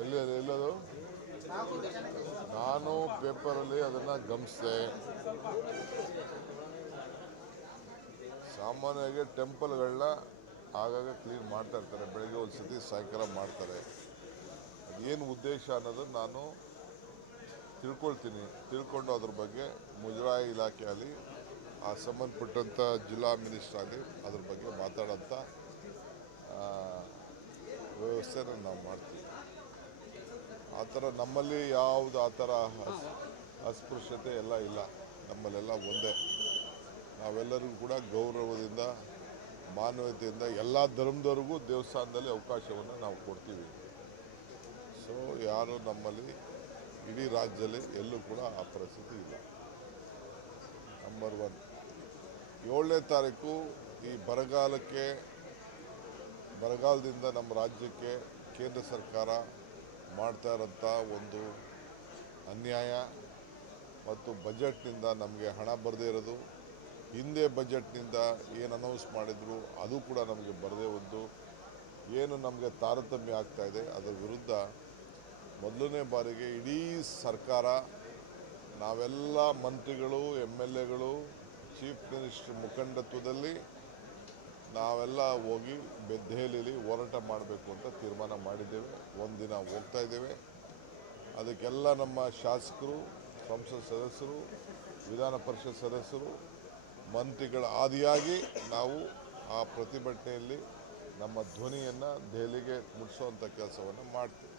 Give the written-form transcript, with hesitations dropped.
ನೋಡಿ ಎಲ್ಲದು ನಾನು ಪೇಪರಲ್ಲಿ ಅದನ್ನು ಗಮನಿಸಿದೆ. ಸಾಮಾನ್ಯವಾಗಿ ಟೆಂಪಲ್ಗಳನ್ನ ಆಗಾಗ ಕ್ಲೀನ್ ಮಾಡ್ತಾ ಇರ್ತಾರೆ, ಬೆಳಗ್ಗೆ ಒಂದು ಸತಿ ಸಾಯಂಕಾಲ ಮಾಡ್ತಾರೆ. ಅದೇನು ಉದ್ದೇಶ ಅನ್ನೋದು ನಾನು ತಿಳ್ಕೊಂಡು ಅದ್ರ ಬಗ್ಗೆ ಮುಜರಾಯಿ ಇಲಾಖೆಯಲ್ಲಿ ಆ ಸಂಬಂಧಪಟ್ಟಂಥ ಜಿಲ್ಲಾ ಮಿನಿಸ್ಟರ್ ಆಗಲಿ ಅದ್ರ ಬಗ್ಗೆ ಮಾತಾಡೋಂಥ ವ್ಯವಸ್ಥೆನ ನಾವು ಮಾಡ್ತೀವಿ. ಆ ಥರ ನಮ್ಮಲ್ಲಿ ಯಾವುದು ಆ ಥರ ಅಸ್ಪೃಶ್ಯತೆ ಎಲ್ಲ ಇಲ್ಲ. ನಮ್ಮಲ್ಲೆಲ್ಲ ಒಂದೇ. ನಾವೆಲ್ಲರಿಗೂ ಕೂಡ ಗೌರವದಿಂದ ಮಾನವೀಯತೆಯಿಂದ ಎಲ್ಲ ಧರ್ಮದವ್ರಿಗೂ ದೇವಸ್ಥಾನದಲ್ಲಿ ಅವಕಾಶವನ್ನು ನಾವು ಕೊಡ್ತೀವಿ. ಸೊ ಯಾರು ನಮ್ಮಲ್ಲಿ ಇಡೀ ರಾಜ್ಯದಲ್ಲಿ ಎಲ್ಲೂ ಕೂಡ ಆ ಪರಿಸ್ಥಿತಿ ಇಲ್ಲ. ನಂಬರ್ 1. 7ನೇ ತಾರೀಕು ಈ ಬರಗಾಲದಿಂದ ನಮ್ಮ ರಾಜ್ಯಕ್ಕೆ ಕೇಂದ್ರ ಸರ್ಕಾರ ಮಾಡ್ತಾ ಇರೋಂಥ ಒಂದು ಅನ್ಯಾಯ ಮತ್ತು ಬಜೆಟ್ನಿಂದ ನಮಗೆ ಹಣ ಬರದೇ ಇರೋದು, ಹಿಂದೆ ಬಜೆಟ್ನಿಂದ ಏನು ಅನೌನ್ಸ್ ಮಾಡಿದ್ರು ಅದು ಕೂಡ ನಮಗೆ ಬರದೇ ಒಂದು ಏನು ನಮಗೆ ತಾರತಮ್ಯ ಆಗ್ತಾಯಿದೆ. ಅದರ ವಿರುದ್ಧ ಮೊದಲನೇ ಬಾರಿಗೆ ಇಡೀ ಸರ್ಕಾರ, ನಾವೆಲ್ಲ ಮಂತ್ರಿಗಳು, MLAಗಳು, ಚೀಫ್ ಮಿನಿಸ್ಟರ್ ಮುಖಂಡತ್ವದಲ್ಲಿ ನಾವೆಲ್ಲ ಹೋಗಿ ದೆಹಲಿಯಲ್ಲಿ ಹೋರಾಟ ಮಾಡಬೇಕು ಅಂತ ತೀರ್ಮಾನ ಮಾಡಿದ್ದೇವೆ. ಒಂದಿನ ಹೋಗ್ತಾ ಇದ್ದೇವೆ. ಅದಕ್ಕೆಲ್ಲ ನಮ್ಮ ಶಾಸಕರು, ಸಂಸತ್ ಸದಸ್ಯರು, ವಿಧಾನ ಪರಿಷತ್ ಸದಸ್ಯರು, ಮಂತ್ರಿಗಳ ಆದಿಯಾಗಿ ನಾವು ಆ ಪ್ರತಿಭಟನೆಯಲ್ಲಿ ನಮ್ಮ ಧ್ವನಿಯನ್ನು ದೆಹಲಿಗೆ ಮುಟ್ಟಿಸುವಂಥ ಕೆಲಸವನ್ನು ಮಾಡ್ತೀವಿ.